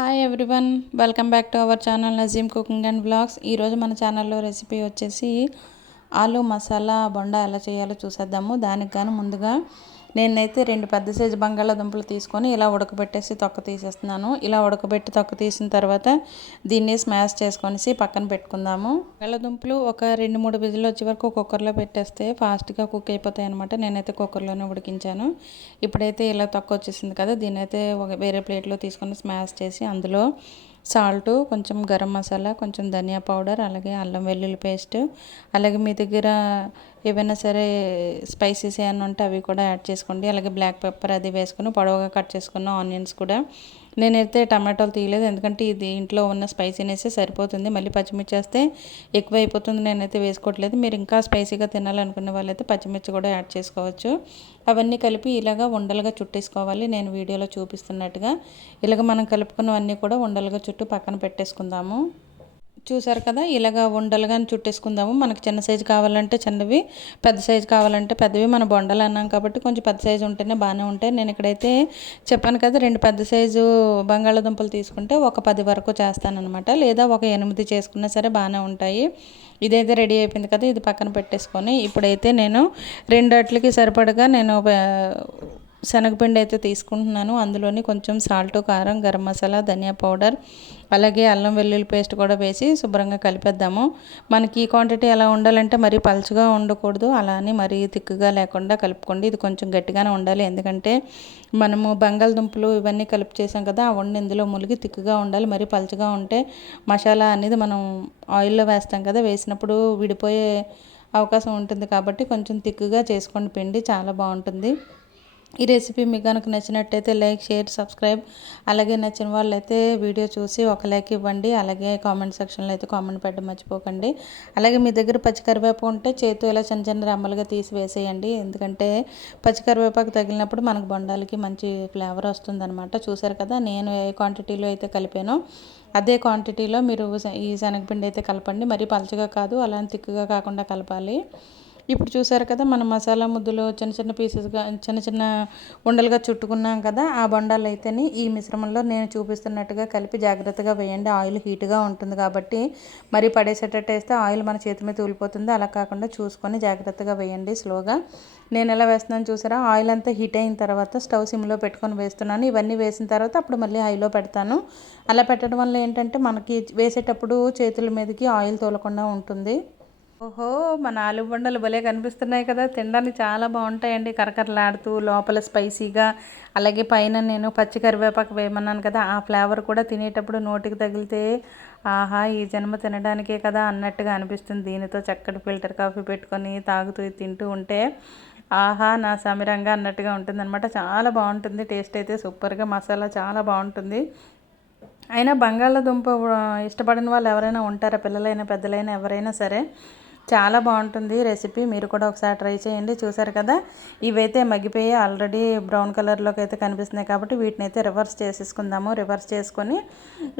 Hi everyone, welcome back to our channel Najeem cooking and vlogs. ఈరోజు మన ఛానల్లో recipe వచ్చేసి ఆలు మసాలా బొండా ఎలా చేయాలో చూసేద్దాము. దానికి కానీ ముందుగా నేనైతే 2 పెద్ద సైజు బంగాళాదుంపలు తీసుకొని ఇలా ఉడకబెట్టేసి తొక్క తీసేస్తున్నాను. ఇలా ఉడకబెట్టి తొక్క తీసిన తర్వాత దీన్ని స్మాష్ చేసుకొనేసి పక్కన పెట్టుకుందాము. బంగాళాదుంపలు ఒక 2-3 విజిల్ వచ్చే వరకు కుక్కర్లో పెట్టేస్తే ఫాస్ట్గా కుక్ అయిపోతాయి అనమాట. నేనైతే కుక్కర్లోనే ఉడికించాను. ఇప్పుడైతే ఇలా తొక్క వచ్చేసింది కదా, దీన్ని అయితే వేరే ప్లేట్లో తీసుకొని స్మాష్ చేసి అందులో సాల్టు, కొంచెం గరం మసాలా, కొంచెం ధనియా పౌడర్, అలాగే అల్లం వెల్లుల్లి పేస్ట్, అలాగే మీ దగ్గర ఏవైనా సరే స్పైసెస్ ఏమైనా ఉంటే అవి కూడా యాడ్ చేసుకోండి. అలాగే బ్లాక్ పెప్పర్ అది వేసుకొని పొడవుగా కట్ చేసుకున్న ఆనియన్స్ కూడా. నేనైతే టమాటోలు తీయలేదు, ఎందుకంటే ఇది ఇంట్లో ఉన్న స్పైసీనెస్ సరిపోతుంది. మళ్ళీ పచ్చిమిర్చి వేస్తే ఎక్కువ అయిపోతుంది, నేనైతే వేసుకోవట్లేదు. మీరు ఇంకా స్పైసీగా తినాలనుకునే వాళ్ళైతే పచ్చిమిర్చి కూడా యాడ్ చేసుకోవచ్చు. అవన్నీ కలిపి ఇలాగా ఉండలుగా చుట్టేసుకోవాలి. నేను వీడియోలో చూపిస్తున్నట్టుగా ఇలాగ మనం కలుపుకున్నవన్నీ కూడా ఉండలుగా చుట్టూ పక్కన పెట్టేసుకుందాము. చూసారు కదా, ఇలాగా ఉండలుగా చుట్టేసుకుందాము. మనకి చిన్న సైజు కావాలంటే చిన్నవి, పెద్ద సైజు కావాలంటే పెద్దవి. మన బొండలు అన్నాం కాబట్టి కొంచెం పెద్ద సైజు ఉంటేనే బాగానే ఉంటాయి. నేను ఇక్కడైతే చెప్పాను కదా, 2 పెద్ద సైజు బంగాళాదుంపలు తీసుకుంటే ఒక 10 వరకు చేస్తానన్నమాట. లేదా ఒక 8 చేసుకున్నా సరే బాగానే ఉంటాయి. ఇదైతే రెడీ అయిపోయింది కదా, ఇది పక్కన పెట్టేసుకొని ఇప్పుడైతే నేను 2 అట్లకి సరిపడగా నేను శనగపిండి అయితే తీసుకుంటున్నాను. అందులోని కొంచెం సాల్ట్, కారం, గరం మసాలా, ధనియా పౌడర్, అలాగే అల్లం వెల్లుల్లి పేస్ట్ కూడా వేసి శుభ్రంగా కలిపేద్దాము. మనకి ఈ క్వాంటిటీ ఎలా ఉండాలంటే మరీ పలుచగా ఉండకూడదు, అలా అని మరీ తిక్కుగా లేకుండా కలుపుకోండి. ఇది కొంచెం గట్టిగానే ఉండాలి, ఎందుకంటే మనము బంగాళదుంపలు ఇవన్నీ కలిపి చేసాం కదా, ఆ వండి ఇందులో ములిగి తిక్కుగా ఉండాలి. మరీ పలుచగా ఉంటే మసాలా అనేది మనం ఆయిల్లో వేస్తాం కదా, వేసినప్పుడు విడిపోయే అవకాశం ఉంటుంది. కాబట్టి కొంచెం తిక్కుగా చేసుకోండి పిండి, చాలా బాగుంటుంది. ఈ రెసిపీ మీకు కనుక నచ్చినట్టయితే లైక్, షేర్, సబ్స్క్రైబ్, అలాగే నచ్చిన వాళ్ళైతే వీడియో చూసి ఒక లైక్ ఇవ్వండి. అలాగే కామెంట్ సెక్షన్లో అయితే కామెంట్ పెట్టడం మర్చిపోకండి. అలాగే మీ దగ్గర పచ్చికరివేపాకు ఉంటే చేతితో ఇలా చిన్న చిన్న రెమ్మలుగా తీసి వేసేయండి, ఎందుకంటే పచ్చికరివేపాకు తగిలినప్పుడు మనకు బొండాలకి మంచి ఫ్లేవర్ వస్తుందన్నమాట. చూసారు కదా, నేను ఏ క్వాంటిటీలో అయితే కలిపానో అదే క్వాంటిటీలో మీరు ఈ శనగపిండి అయితే కలపండి. మరీ పలుచగా కాదు, అలా తిక్కుగా కాకుండా కలపాలి. ఇప్పుడు చూసారు కదా, మనం మసాలా ముద్దలు చిన్న చిన్న పీసెస్గా చిన్న చిన్న ఉండలుగా చుట్టుకున్నాం కదా, ఆ బొండాలు అయితేని ఈ మిశ్రమంలో నేను చూపిస్తున్నట్టుగా కలిపి జాగ్రత్తగా వేయండి. ఆయిల్ హీట్గా ఉంటుంది కాబట్టి మరి పడేసేటట్టు వేస్తే ఆయిల్ మన చేతి మీద తూలిపోతుంది. అలా కాకుండా చూసుకొని జాగ్రత్తగా వేయండి స్లోగా. నేను ఎలా వేస్తున్నాను చూసారా, ఆయిల్ అంతా హీట్ అయిన తర్వాత స్టవ్ సిమ్లో పెట్టుకొని వేస్తున్నాను. ఇవన్నీ వేసిన తర్వాత అప్పుడు మళ్ళీ హైలో పెడతాను. అలా పెట్టడం వల్ల ఏంటంటే మనకి వేసేటప్పుడు చేతుల మీదకి ఆయిల్ తోలకుండా ఉంటుంది. ఓహో, మన ఆలు బొండలు భలే కనిపిస్తున్నాయి కదా, తినడానికి చాలా బాగుంటాయండి, కరకరలాడుతూ లోపల స్పైసీగా. అలాగే పైన నేను పచ్చి కరివేపాకు వేయమన్నాను కదా, ఆ ఫ్లేవర్ కూడా తినేటప్పుడు నోటికి తగిలితే ఆహా, ఈ జన్మ తినడానికే కదా అన్నట్టుగా అనిపిస్తుంది. దీనితో చక్కటి ఫిల్టర్ కాఫీ పెట్టుకొని తాగుతూ తింటూ ఉంటే ఆహా నా సమిరంగా అన్నట్టుగా ఉంటుంది అనమాట. చాలా బాగుంటుంది, టేస్ట్ అయితే సూపర్గా, మసాలా చాలా బాగుంటుంది. అయినా బంగాళాదుంప ఇష్టపడిన వాళ్ళు ఎవరైనా ఉంటారా, పిల్లలైనా పెద్దలైనా ఎవరైనా సరే. చాలా బాగుంటుంది రెసిపీ, మీరు కూడా ఒకసారి ట్రై చేయండి. చూసారు కదా, ఇవైతే మగ్గిపోయి ఆల్రెడీ బ్రౌన్ కలర్లోకి అయితే కనిపిస్తున్నాయి కాబట్టి వీటిని అయితే రివర్స్ చేసేసుకుందాము. రివర్స్ చేసుకొని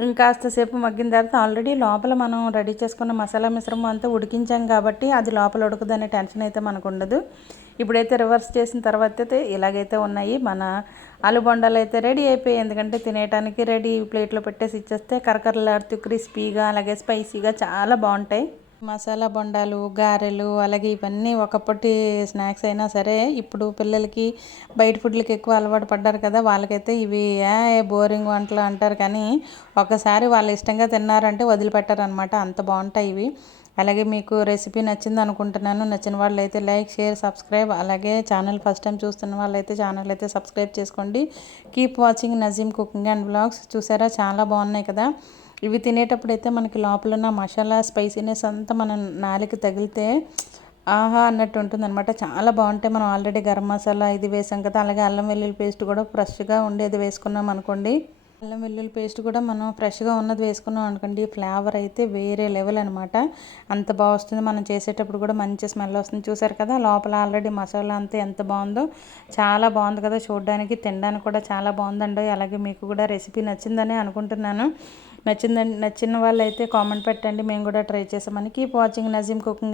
ఇంకాస్తసేపు మగ్గిన తర్వాత ఆల్రెడీ లోపల మనం రెడీ చేసుకున్న మసాలా మిశ్రమం అంతా ఉడికించాం కాబట్టి అది లోపల ఉడకదనే టెన్షన్ అయితే మనకు ఉండదు. ఇప్పుడైతే రివర్స్ చేసిన తర్వాత అయితే ఇలాగైతే ఉన్నాయి మన ఆలు బొండాలు అయితే రెడీ అయిపోయాయి. ఎందుకంటే తినేయడానికి రెడీ, ప్లేట్లో పెట్టేసి ఇచ్చేస్తే కరకరలాడుతూ క్రిస్పీగా అలాగే స్పైసీగా చాలా బాగుంటాయి. మసాలా బొండాలు, గారెలు, అలాగే ఇవన్నీ ఒకప్పటి స్నాక్స్ అయినా సరే ఇప్పుడు పిల్లలకి బయట ఫుడ్లకి ఎక్కువ అలవాటు పడ్డారు కదా, వాళ్ళకైతే ఇవి బోరింగ్ వంటలు అంటారు, కానీ ఒకసారి వాళ్ళు ఇష్టంగా తిన్నారంటే వదిలిపెట్టారు అనమాట, అంత బాగుంటాయి ఇవి. అలాగే మీకు రెసిపీ నచ్చింది అనుకుంటున్నాను. నచ్చిన వాళ్ళు అయితే లైక్, షేర్, సబ్స్క్రైబ్, అలాగే ఛానల్ ఫస్ట్ టైం చూస్తున్న వాళ్ళైతే ఛానల్ అయితే సబ్స్క్రైబ్ చేసుకోండి. Keep watching Najeem cooking and vlogs. చూసారా, చాలా బాగున్నాయి కదా. ఇవి తినేటప్పుడు అయితే మనకి లోపల ఉన్న మసాలా స్పైసీనెస్ అంతా మన నాలుక తగిలితే ఆహా అన్నట్టు ఉంటుంది అనమాట, చాలా బాగుంటాయి. మనం ఆల్రెడీ గరం మసాలా ఇది వేసాం కదా, అలాగే అల్లం వెల్లుల్లి పేస్ట్ కూడా ఫ్రెష్గా ఉండేది వేసుకున్నాం అనుకోండి. అల్లం వెల్లుల్లి పేస్ట్ కూడా మనం ఫ్రెష్గా ఉన్నది వేసుకున్నాం అనుకోండి, ఫ్లేవర్ అయితే వేరే లెవెల్ అనమాట, అంత బాగా వస్తుంది. మనం చేసేటప్పుడు కూడా మంచి స్మెల్ వస్తుంది. చూసారు కదా, లోపల ఆల్రెడీ మసాలా అంతా ఎంత బాగుందో, చాలా బాగుంది కదా చూడడానికి, తినడానికి కూడా చాలా బాగుందండి. అలాగే మీకు కూడా రెసిపీ నచ్చిందని అనుకుంటున్నాను. నచ్చిన వాళ్ళు అయితే కామెంట్ పెట్టండి, మేము కూడా ట్రై చేసామని. Keep watching Najeem cooking.